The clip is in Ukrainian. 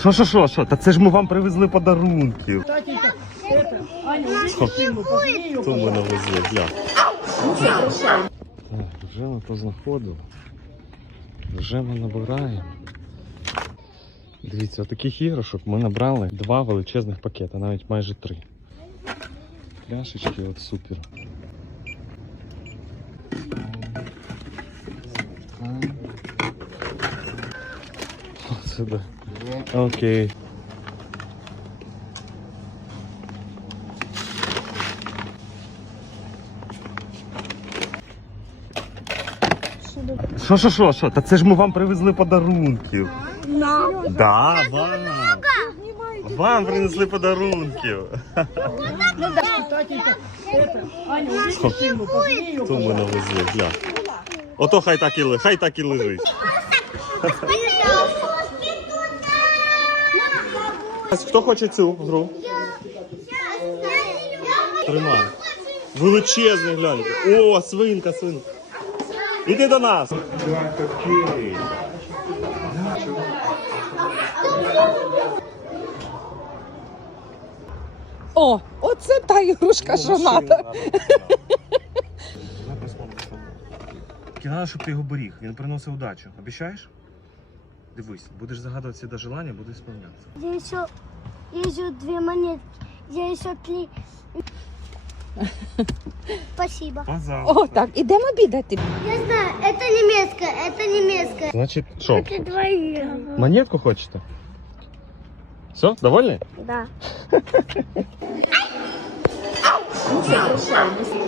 Що, що, що, що? Та це ж ми вам привезли подарунків. Татенька, это, Аня, увидишь фильму, пожалей ее, Хто ми пожалуйста. навезли, гля. Так, Вже ми познаходили. Вже ми набираємо. Дивіться, таких іграшок ми набрали два величезних пакети, навіть майже три. Пляшечки от супер. Оце. Окей. Що, що, що, що? Та це ж ми вам привезли подарунків. Да, вам. Вам принесли подарунків. Ее, Хто ми навезли, гля. Ото хай так і, ли- хай так і лежить. Хто хоче цю гру? Тримай. Величезний гляньте. О, свинка, свинка. Іди до нас. О, оце та ігрушка, що треба. Кидаю, щоб ти його беріг. Він приносить удачу. Обіцяєш? Дивись, будеш загадувати всі желання, буде сповнятися. Я еще, я еще две монетки. Я еще три. Спасибо. Пожалуйста. О, так, ідемо обідати. Я знаю, это немецкая, это немецкая. Значить, що? Это твои. Монетку хочете? Все, довольні? Да.